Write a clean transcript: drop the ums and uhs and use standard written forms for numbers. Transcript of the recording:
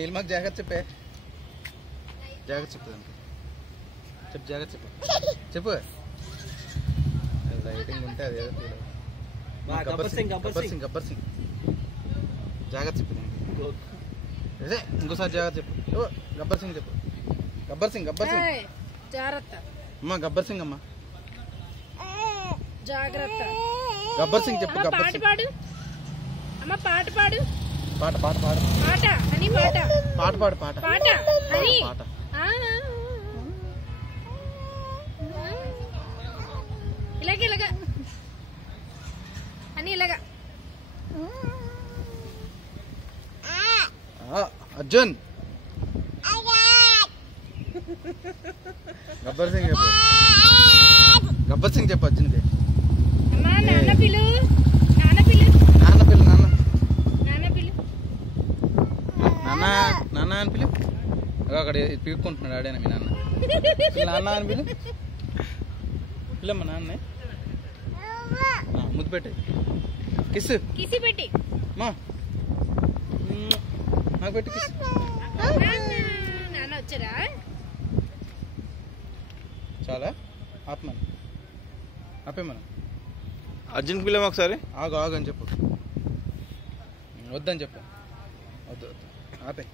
నీలిమాకు జాగ్రత్త చెప్పే. జాగ్రత్త చెప్పు దానికి. చెప్పు జాగ్రత్త చెప్పు. చెప్పు. లైటింగ్ ఉంటే అదే ఫీల్ అవుతుంది. గబ్బర్ సింగ్ జాగ్రత్త చెప్పు దానికి. అదే ఇంకోసారి జాగ్రత్త చెప్పు. గబ్బర్ సింగ్ చెప్పు. గబ్బర్ సింగ్ జాగ్రత్త అమ్మా. గబ్బర్ సింగ్ అమ్మా. జాగ్రత్త. గబ్బర్ సింగ్ చెప్పు. గబ్బర్ సింగ్ పాడు అమ్మ. పాట పాడు. పాట పాట పాడు. పాట అని పాట. పాట పాడు. పాట పాట అని పాట. ఇలాగ ఇలాగ అని ఇలాగ. అర్జున్ గబ్బర్ సింగ్ చెప్పు. గబ్బర్ సింగ్ చెప్పు అర్జున్కి. అమ్మా నాన్న పిలు. నాన్న పిలు. నాన్న పిలు. నాన్న పిలు. నాన్న అని పిలు. అక్కడ పీక్కుంటున్నాడు ఆడేనా మీ నాన్న. నాన్న అని పిలు. పిల్లమ్మ నాన్నే. ముద్దు పెట్టే. కిసి పెట్టి మా నాకు పెట్టి కిస్. నాన్న వచ్చారా. చాలా ఆపమని ఆపేమను. అర్జున్కి పిల్లమ్మ ఒకసారి. ఆగు అని చెప్పు. వద్దని చెప్పు. వద్దు ఆపే.